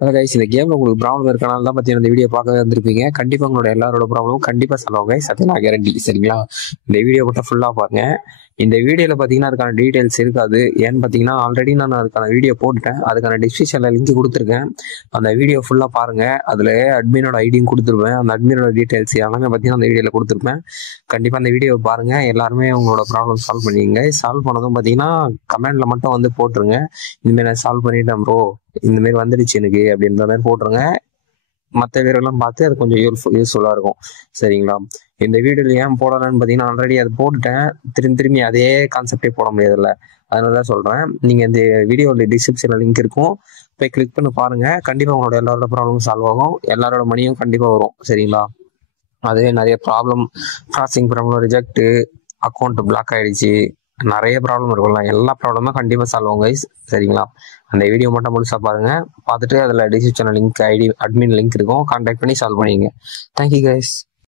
Guys இந்த கேம்ல உங்களுக்கு ப்ராப்ளம் இருக்கனால தான் பார்த்தீங்கன்னா இந்த வீடியோ பார்க்க வந்திருப்பீங்க. கண்டிப்பா உங்களோட எல்லாரோட ப்ராப்ளமும் கண்டிப்பா சால்வ் ஆகும் கைஸ். அது நான் கேரண்டி. சரிங்களா? இந்த வீடியோ மட்டும் ஃபுல்லா பாருங்க. இந்த வீடியோல பார்த்தீங்கன்னா அதுக்கான டீடைல்ஸ் இருக்காது. ஏன்னு பார்த்தீங்கன்னா ஆல்ரெடி நான் அதுக்கான வீடியோ போட்டுட்டேன். அதுக்கான டிஸ்கிரிப்ஷன்ல லிங்க் கொடுத்துருக்கேன். அந்த வீடியோ ஃபுல்லா பாருங்க. அதுல அட்மினோட ஐடியும் கொடுத்துருப்பேன். அந்த அட்மினோட டீடைல்ஸ் எல்லாமே பார்த்தீங்கன்னா அந்த வீடியோல கொடுத்துருப்பேன். கண்டிப்பா அந்த வீடியோ பாருங்க. எல்லாருமே உங்களோட ப்ராப்ளம் சால்வ் பண்ணிக்கங்க. சால்வ் பண்ணதும் பார்த்தீங்கன்னா கமெண்ட்ல மட்டும் வந்து போட்டுருங்க. இனிமேல் நான் சால்வ் பண்ணிட்டேன் ப்ரோ, இந்த மாதிரி வந்துடுச்சு எனக்கு அப்படின்ற மாதிரி போட்டுருங்க. மற்ற வீடியோலாம் பார்த்து அது கொஞ்சம் யூஸ்ஃபுல்லாக இருக்கும். சரிங்களா? இந்த வீடியோவில் ஏன் போடலான்னு பார்த்தீங்கன்னா ஆல்ரெடி அது போட்டுட்டேன். திரும்பி அதே கான்செப்டே போட முடியாதுல்ல. அதனால தான் சொல்கிறேன். நீங்கள் இந்த வீடியோவில் டிஸ்கிரிப்ஷனில் லிங்க் இருக்கும், போய் கிளிக் பண்ணி பாருங்க. கண்டிப்பாக உங்களோட எல்லாரோட ப்ராப்ளமும் சால்வ் ஆகும். எல்லாரோட மணியும் கண்டிப்பாக வரும். சரிங்களா? அதுவே நிறைய problem, processing problem, reject, account block ஆயிடுச்சு, நிறைய ப்ராப்ளம் இருக்கும்ல. எல்லா ப்ராப்ளமும் கண்டிப்பாக சால்வ் ஆகும் கைஸ். சரிங்களா? அந்த வீடியோ மட்டும் முழுசா பாருங்க. பார்த்துட்டு அதில் டிஸ்கிரிப்ஷனில் லிங்க் ஐடி அட்மின் லிங்க் இருக்கும், கான்டாக்ட் பண்ணி சால்வ் பண்ணிக்கங்க. Thank you guys.